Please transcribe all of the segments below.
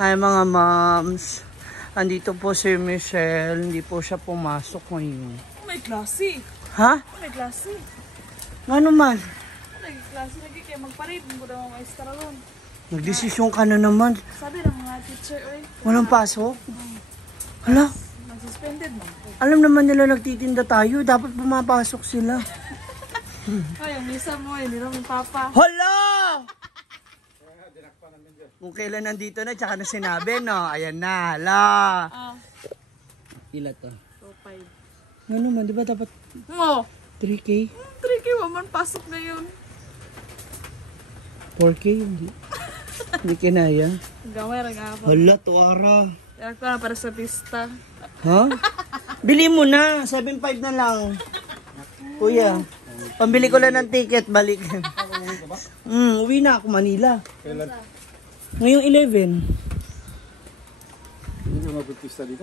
Hi mga moms. Andito po si Michelle. Hindi po siya pumasok ngayon. May klase. Ha? May klase. Ano man? May klase lagi kaya magparid. Hindi ko daw maestra ron. Nagdesisyon ka na naman. Sabi ng mga teacher, oy. Walang pasok? Hala? Nag-suspended mo. Alam naman nila nagtitinda tayo. Dapat pumapasok sila. Ay, ang misa mo eh. Hindi naman papa. Hala! Kung kailan nandito na, tsaka na sinabi, no? Ayan na, hala. Ilan to? 4-5. Ano naman, di ba dapat Mo! 3K? 3K waman pasok ngayon. 4K? Hindi. Hindi kinaya. Gamay rin ako. Hala, tuwara. Kaya ko na para sa pista. Ha? Bili mo na. 7.5 na lang. Kuya, pambili ko lang ng ticket. Balik. Uwi na ako Manila. Ngayong 11. Hindi ka mabutista dito?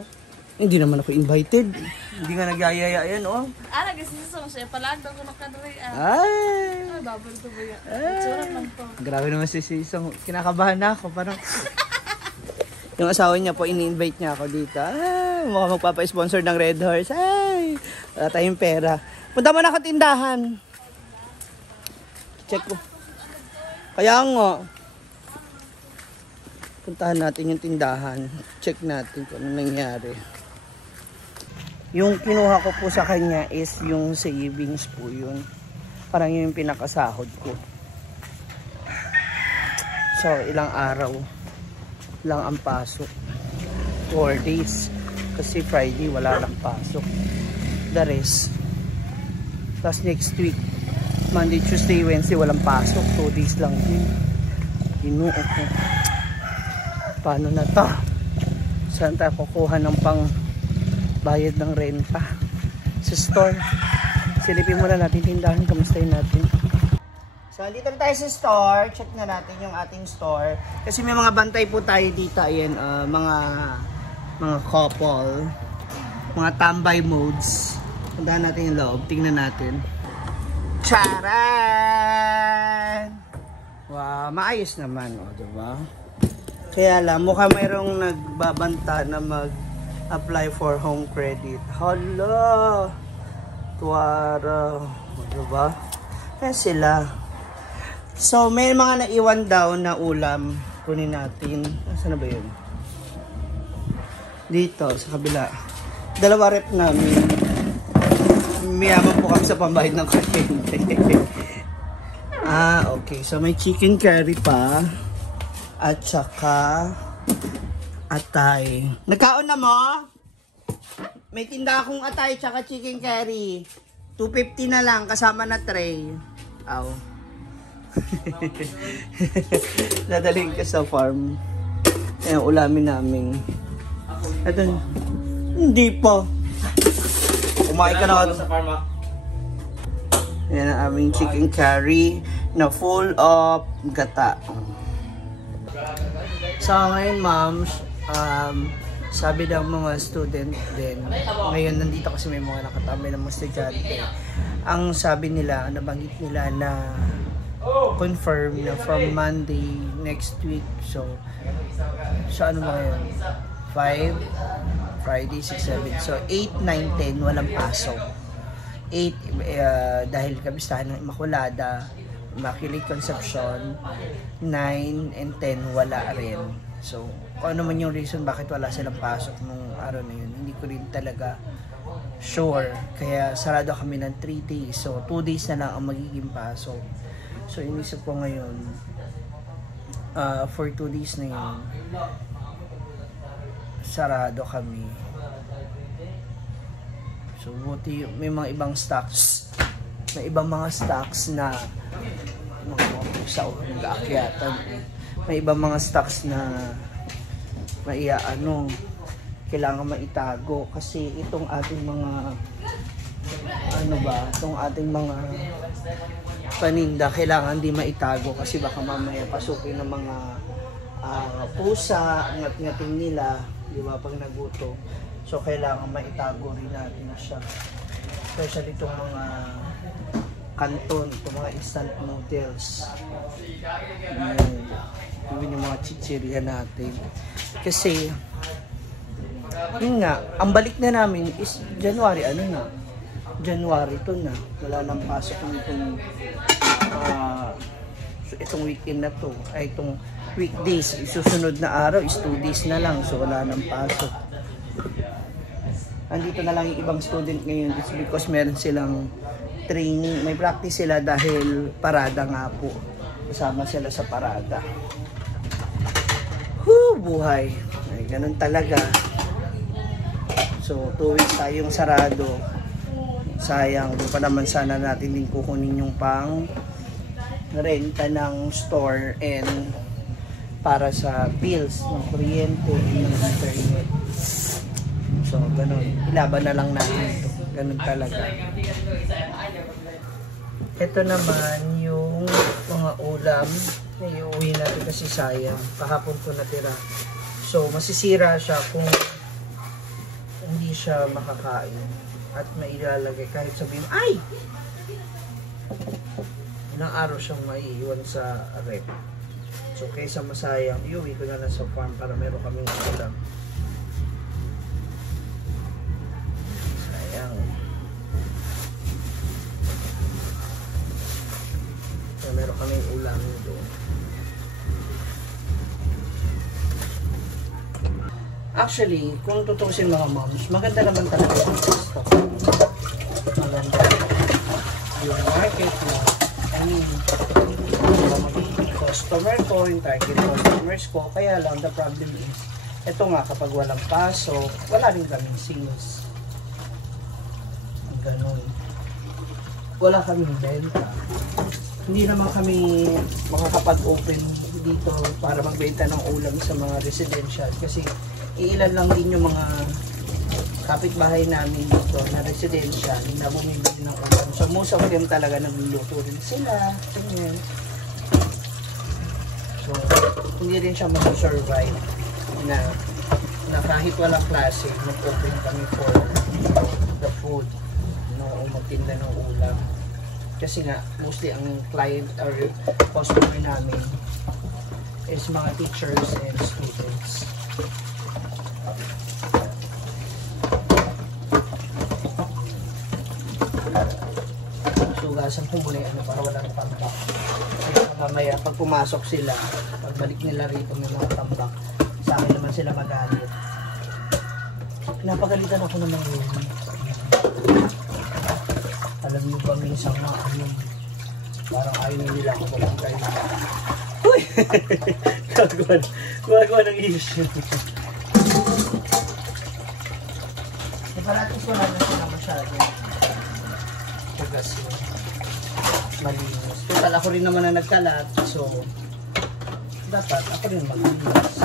Hindi naman ako invited. Hindi nga nagyayaya yan, oh. Nag-isisa mo siya. Palag daw ko nakadari. Ay! Babal to ba yan? Itsurat lang to. Grabe naman si Sisong. Kinakabahan na ako. Parang yung asawa niya po, ini-invite niya ako dito. Ay, mukhang magpapa-sponsor ng Red Horse. Ay, wala tayong pera. Punta mo na ako tindahan. Check ko. Kaya nga. Puntahan natin yung tindahan. Check natin kung ano nangyari. Yung kinuha ko po sa kanya is yung savings po yun. Parang yun yung pinakasahod ko. So, ilang araw lang ang pasok. 4 days. Kasi Friday wala lang pasok. The rest. Tapos next week, Monday, Tuesday, Wednesday walang pasok. 2 days lang din. Ginuo ko. Paano na to? Saan tayo kukuha ng pang bayad ng renta? Sa store. Silipin muna natin tindahan. Kamustahin natin. So, dito na tayo sa store. Check na natin yung ating store. Kasi may mga bantay po tayo dito. Ayan, mga couple. Mga tambay modes. Puntahan natin yung loob. Tingnan natin. Charan! Wow, maayos naman. O, diba? Kaya lang, mukha mayroong nagbabanta na mag-apply for home credit. Hala! Tuwara. Diba? Kaya sila. So, may mga naiwan daw na ulam. Kunin natin. Saan na ba yun? Dito, sa kabila. 2 rep namin. Mayaman po kami sa pambayad ng kuryente. Okay. So, may chicken curry pa. At saka atay. Nagkaon na mo? May tinda akong atay tsaka chicken curry. 250 na lang kasama na tray. Aw. Dadaling ka sa farm. Ayan, ulamin namin. Ito. Hindi pa. Kumain ka na sa farm. Ayan ang aming chicken curry na full of gata. So ngayon moms, sabi ng mga student din, ngayon nandito kasi may mga nakatambay ng mga estudyante. Ang sabi nila, nabanggit nila na confirm na from Monday next week. So ano ba yun? 5, Friday, 6, 7. So 8, 9, 10 walang pasok. 8 dahil kabistahan ng Immaculada, Immaculate Conception, 9 and 10 wala rin. So, kung ano man yung reason bakit wala silang pasok nung araw na yun, hindi ko rin talaga sure. Kaya sarado kami ng 3 days. So, 2 days na lang ang magiging pasok. So, inisip ko ngayon, for 2 days na yun, sarado kami. So, buti may mga ibang stocks. May ibang mga stocks na sa nag-aakyatan. May ibang mga stocks na kailangan maitago kasi itong ating mga itong ating mga paninda kailangan di maitago kasi baka mamaya pasukin ng mga pusa, ngat-ngating nila, di ba, pag nagutom. So kailangan maitago rin natin siya. Especially itong mga Canton, ito mga instant noodles. Ayan. Yung mga chichirya natin. Kasi, yun nga, ang balik na namin is January, January to na. Wala nang pasok itong itong weekend na to. Ay, itong weekdays. Susunod na araw is 2 days na lang. So, wala nang pasok. Andito na lang yung ibang student ngayon. It's because meron silang training. May practice sila dahil parada nga po. Kasama sila sa parada. Buhay. Ay, ganun talaga. So, 2 weeks tayong sarado. Sayang, di pa naman sana natin din kukunin yung pang renta ng store and para sa bills ng kuryente ng internet. So, ganun. Ilaban na lang natin ito. Ganun talaga. Ito naman yung mga ulam na iuwi natin kasi sayang. Kahapon ko natira. So, masisira siya kung hindi siya makakain at mailalagay kahit sabihin, ay! Ilang araw siyang maiiwan sa rep. So, kaysa masayang, iuwi ko na lang sa farm para meron kaming ulam. Sayang. So, meron kaming ulam doon. Actually, kung tutusin mga moms, maganda naman talaga yung stock. Maganda. Yung market na, customer ko, yung target customers ko. Kaya lang, the problem is, ito nga, kapag walang pasok, wala rin kaming sales. Ganun. Wala kaming benta. Hindi naman kami makakapag-open dito para magbenta ng ulam sa mga residential kasi iilan lang din yung mga kapitbahay namin dito na residential na bumibili ng ulam. So most of them talaga nagluluto rin sila. Ganyan. So hindi rin siya mag-survive na kahit walang klase mag-open kami for the food, no, o magtinda ng ulam. Kasi nga mostly ang client or customer namin is mga teachers and students. Sugasan ko muna yung para walang tambak. Mamaya pag pumasok sila, pagbalik nila rito may mga tambak, sa akin naman sila magalit. Pinapagalitan ako ng mga yun. Alam niyo ba minsan na parang ayaw nila ako walang kayo. Uy! Gagawa ng issue. Parating ko lang na sila masyado. Tagas yun. Malinis. Total ako rin naman na nagkalat. So, dapat ako rin maglinis.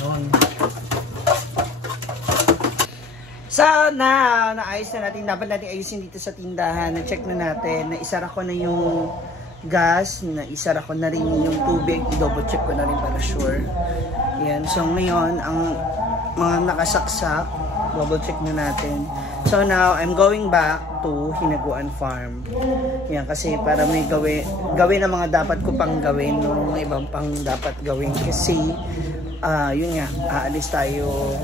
Yun. So, naayos na natin. Dapat natin ayusin dito sa tindahan. Na-check na natin. Naisara ko na yung gas. Naisara ko na rin yung tubig. Double check ko na rin para sure. Yan. So, ngayon, ang mga nakasaksak, double check na natin. So now, I'm going back to Hinaguan Farm. Yan, kasi para may gawin ang mga dapat ko pang gawin, no? Mga ibang pang dapat gawin. Kasi, yun nga, aalis tayo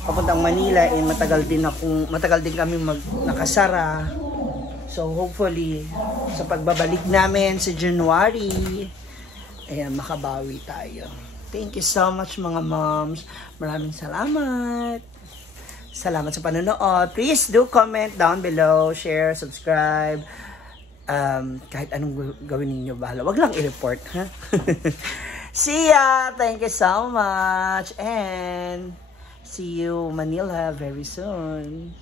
papuntang Manila, matagal din kami nakasara. So hopefully, sa pagbabalik namin sa January, ayan, makabawi tayo. Thank you so much mga moms. Maraming salamat. Salamat sa panonood. Please do comment down below, share, subscribe. Kahit anong gawin ninyo, bahala. Wag lang i-report, ha? See ya! Thank you so much. And see you Manila very soon.